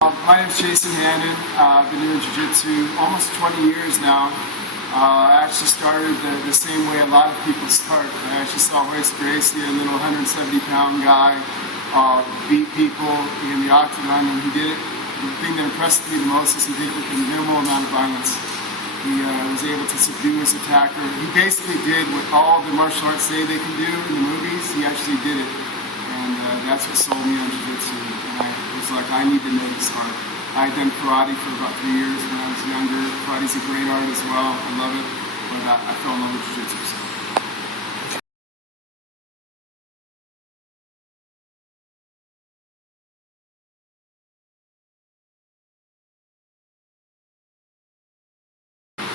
My name is Hannen. I've been doing Jiu-Jitsu almost 20 years now. I actually started the same way a lot of people start. I actually saw Royce Gracie, a little 170-pound guy, beat people in the octagon, and he did it. The thing that impressed me the most is he did it with a minimal amount of violence. He was able to subdue his attacker. He basically did what all the martial arts say they can do in the movies. He actually did it, and that's what sold me on Jiu-Jitsu. It's like, I need to know this art. I had done karate for about 3 years when I was younger. Karate's a great art as well. I love it. But I fell in love with Jiu-Jitsu. So.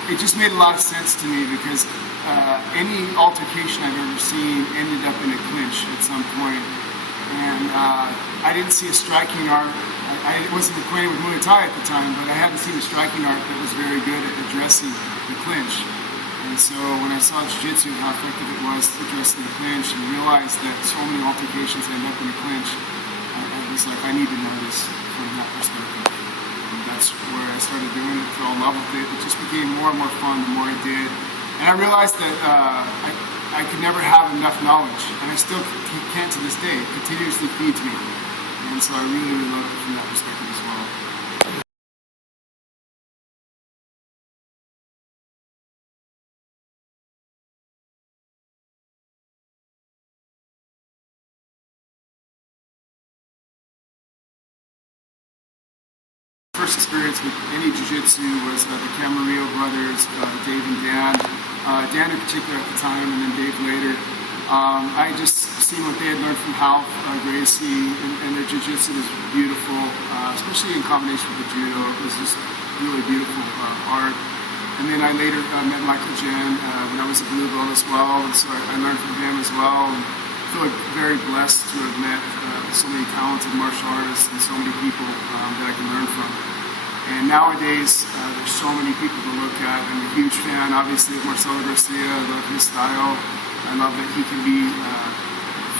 It just made a lot of sense to me because any altercation I've ever seen ended up in a clinch at some point. And I didn't see a striking art. I wasn't acquainted with Muay Thai at the time, but I hadn't seen a striking art that was very good at addressing the clinch. And so when I saw Jiu-Jitsu, how effective it was addressing the clinch, and realized that so many altercations end up in a clinch, I was like, I need to know this from that perspective. And that's where I started doing it, fell in love with it. It just became more and more fun the more I did. And I realized that I could never have enough knowledge, and I still can't to this day. It continuously feeds me, and so I really, really love it from that perspective as well. First experience with any jiu-jitsu was the Camarillo brothers, Dave and Dan. Dan in particular at the time, and then Dave later. I just seen what they had learned from Half, Gracie, and their jiu-jitsu was beautiful, especially in combination with the judo. It was just really beautiful art. And then I later met Michael Jen when I was a blue belt as well, and so I learned from him as well. And I feel like very blessed to have met so many talented martial artists and so many people that I can learn from. And nowadays, there's so many people to look at. I'm a huge fan, obviously, of Marcelo Garcia. I love his style. I love that he can be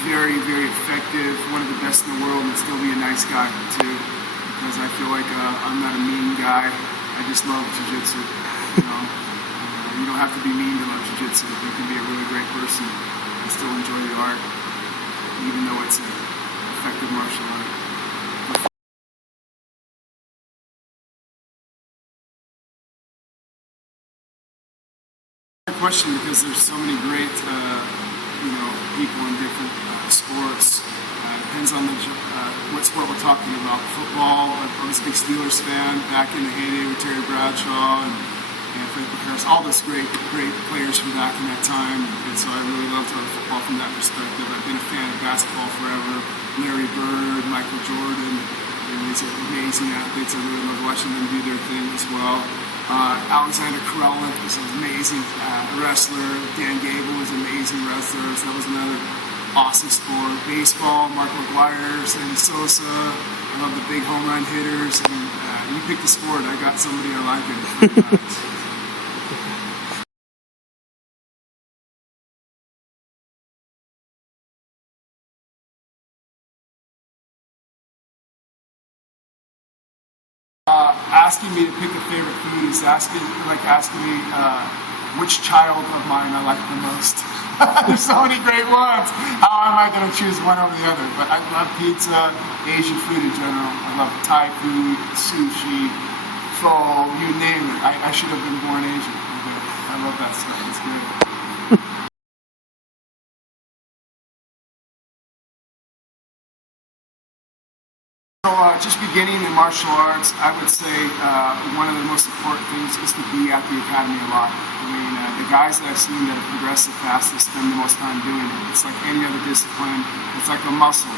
very, very effective, one of the best in the world, and still be a nice guy, too. Because I feel like I'm not a mean guy. I just love jiu-jitsu. You don't have to be mean to love jiu-jitsu. You can be a really great person and still enjoy the art, even though it's an effective martial art. Question, because there's so many great people in different sports. Depends on what sport we're talking about. Football, I was a big Steelers fan back in the heyday with Terry Bradshaw and Franklin Harris, all those great players from back in that time, and so I really loved football from that perspective. I've been a fan of basketball forever. Larry Bird, Michael Jordan, these are amazing athletes. I really love watching them do their thing as well. Alexander Karelin was an amazing wrestler. Dan Gable was an amazing wrestler. So that was another awesome sport. Baseball, Mark McGwire, Sammy Sosa. I love the big home run hitters. And you pick the sport. I got somebody I like it. Asking me to pick a favorite food is asking me which child of mine I like the most. There's so many great ones. How am I going to choose one over the other? But I love pizza, Asian food in general. I love Thai food, sushi, pho, you name it. I should have been born Asian. I love that stuff. It's good. So just beginning in martial arts, I would say one of the most important things is to be at the academy a lot. I mean, the guys that I've seen that have progressed the fastest spend the most time doing it. It's like any other discipline. It's like a muscle.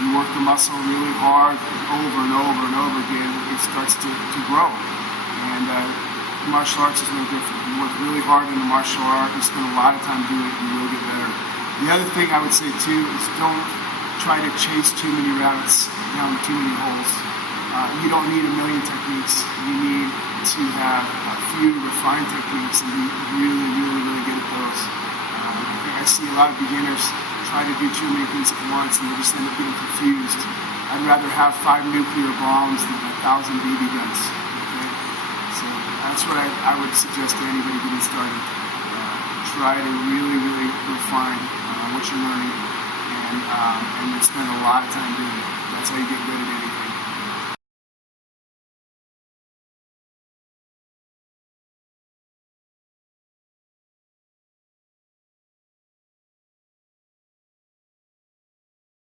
You work the muscle really hard over and over and over again, it starts to grow. And martial arts is no different. You work really hard in the martial art, you spend a lot of time doing it, and you will get better. The other thing I would say too is don't try to chase too many rabbits down too many holes. You don't need a million techniques. You need to have a few refined techniques and be really, really, really good at those. I see a lot of beginners try to do too many things at once and they just end up getting confused. I'd rather have 5 nuclear bombs than 1,000 BB guns. Okay? So that's what I would suggest to anybody getting started. Try to really refine what you're learning and spend a lot of time doing it. That's how you get good at anything.